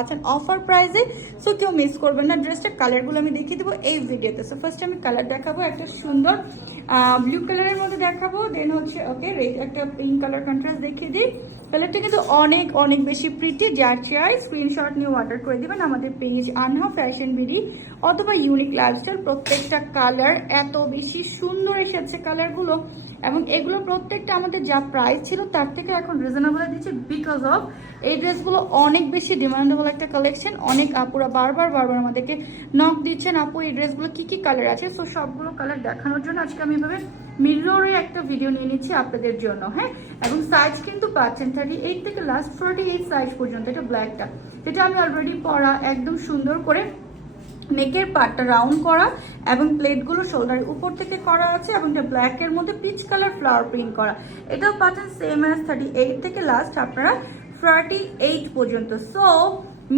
আচ্ছা অফার প্রাইসে, সো কেউ মিস করবেন না। ড্রেসটার কালারগুলো আমি দেখিয়ে দেবো এই ভিডিওতে। সো ফার্স্ট আমি কালার দেখাবো, একটা সুন্দর ব্লু কালারের মধ্যে দেখাবো, দেন হচ্ছে ওকে একটা পিঙ্ক কালার কন্ট্রাস্ট দেখিয়ে দিই। কালারটা কিন্তু অনেক অনেক বেশি প্রিটি, যার চাই স্ক্রিনশট নিয়ে অর্ডার করে দিবেন আমাদের পেজ আনহা ফ্যাশন বিডি অথবা ইউনিক লাইফস্টাইল। প্রত্যেকটা কালার এত বেশি সুন্দর এসেছে কালারগুলো, এবং এগুলো প্রত্যেকটা আমাদের যা প্রাইস ছিল তার থেকে এখন রিজনেবল দিচ্ছে, বিকজ অফ এই ড্রেসগুলো অনেক বেশি ডিমান্ডেবল একটা কালেকশন। অনেক আপুরা বারবার আমাদেরকে নক দিচ্ছেন, আপু এই ড্রেসগুলো কি কি কালার আছে। সো সবগুলো কালার দেখানোর জন্য আজকে আমি এভাবে মিররে একটা ভিডিও নিয়ে নিচ্ছি আপনাদের জন্য, হ্যাঁ। এবং সাইজ কিন্তু পাচ্ছেন 38 থেকে লাস্ট 48 সাইজ পর্যন্ত। এটা ব্ল্যাকটা, যেটা আমি অলরেডি পরা, একদম সুন্দর করে নেকের পার্টটা রাউন্ড করা এবং প্লেটগুলো শোল্ডারের উপর থেকে করা আছে, এবং এটা ব্ল্যাকের মধ্যে পিচ কালার ফ্লাওয়ার প্রিন্ট করা। এটাও পাচ্ছেন সেম অ্যাজ 38 থেকে লাস্ট আপনারা 48 পর্যন্ত। সো